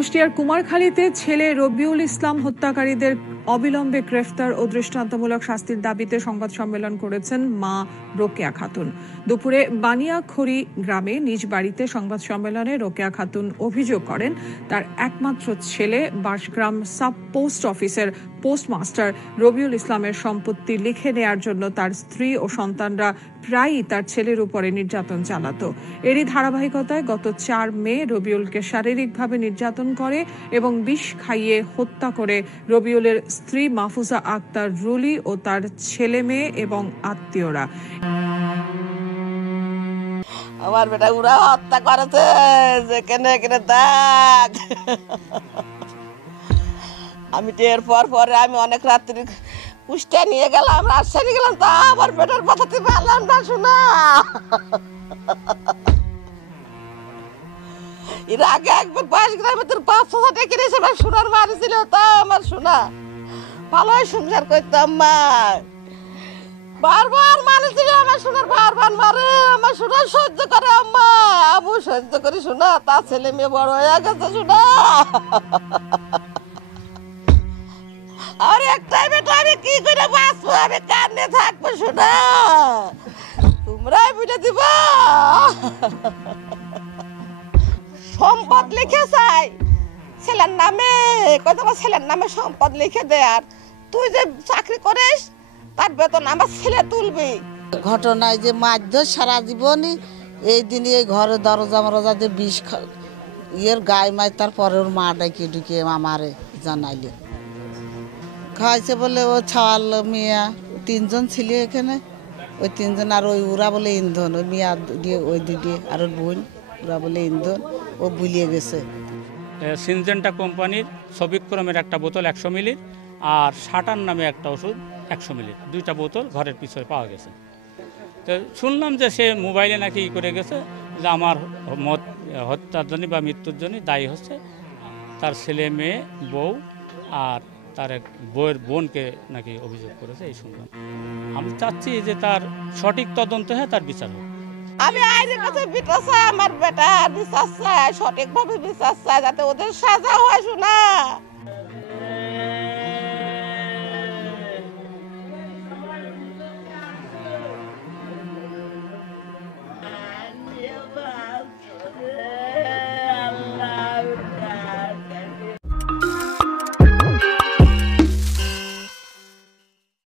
কুষ্টিয়ার কুমারখালীতে ছেলে রবিউল ইসলাম হত্যাকারীদের অবিলম্বে গ্রেফতার ও দৃষ্টান্তমূলক শাস্তির দাবিতে সংবাদ সম্মেলন করেছেন মা রোকেয়া খাতুন। দুপুরে বানিয়াখড়ি গ্রামে নিজ বাড়িতে সংবাদ সম্মেলনে রোকেয়া খাতুন অভিযোগ করেন তার একমাত্র ছেলে বাঁশগ্রাম সাব পোস্ট অফিসের পোস্টমাস্টার রবিউল ইসলামের সম্পত্তি লিখে নেয়ার জন্য তার স্ত্রী ও সন্তানরা প্রায়ই তার ছেলের উপরে নির্যাতন চালাতো। এরই ধারাবাহিকতায় গত 4 মে রবিউলকে শারীরিকভাবে নির্যাতন করে এবং বিষ খাইয়ে হত্যা করে রবিউলের স্ত্রী মাহফুজা আক্তার রুলি ও তার ছেলে মেয়ে এবং আত্মীয়রা। আমার বেটা উড়া হত্যা করেছে, যেখানে দাগ। আমি টের পরে আমি অনেক রাত্রি কুষ্টিয়া নিয়ে গেলাম, রাজশাহী গেলাম, তা আমার বেটার পাঠাতে পারলাম না। শোনা এর আগে একবার বাঁশগ্রামে তোর 500 টাকা কিনেছে, আমার সোনার বাড়ি ছিল, তা আমার সোনা ভালোই সংসার করতাম। মা বারবার মানেছিল আমার সোনার, বারবার মারে আমার সোনার সহ্য করে। আম্মা আবু সহ্য করি শোনা, তার ছেলে মেয়ে বড় হয়ে গেছে শোনা। আর একটাই বেটা, আমি কি করে বাঁচবো, আমি কান্নে থাকবো শোনা, তোমরাই বুঝে দিবা। সম্পদ লিখে চাই ছেলের নামে, কত ছেলের নামে সম্পদ লিখে দে, আর তুই যে চাকরি করিস তার বেতন আমার ছেলে তুলবি। ঘটনায় যে মারধর সারা জীবনই, এই দিনে এই ঘরে দরজা মরজা দিয়ে বিষ গায়ে মাই, তারপরে ওর মা ডাকি ঢুকিয়ে আমারে জানাইলে খাইছে বলে ও ছাওয়াল মিয়া 3 জন ছিল এখানে, ওই 3 জন, আর ওই ওরা বলে ইন্ধন, ওই মিয়া দিয়ে ওই দিদি আর ওর বোন, ওরা বলে ইন্ধন, ও ভুলিয়ে গেছে। সিনজেন্টা কোম্পানির সবিক্রমের একটা বোতল 100 মিলির আর শাটার নামে একটা ওষুধ 100 মিলির, 2টা বোতল ঘরের পিছনে পাওয়া গেছে। তো শুনলাম যে সে মোবাইলে নাকি করে গেছে যে আমার হত্যার জন্য বা মৃত্যুর জন্য দায়ী হচ্ছে তার ছেলে মেয়ে বউ আর তার এক বউয়ের বোনকে নাকি অভিযোগ করেছে, এই শুনলাম। আমি চাচ্ছি যে তার সঠিক তদন্ত হয়, তার বিচার হোক। আমি আইনের কাছে বিচার চাই, আমার বেটা বিচার চাই, সঠিকভাবে বিচার চাই, যাতে ওদের সাজা হয় শোনা।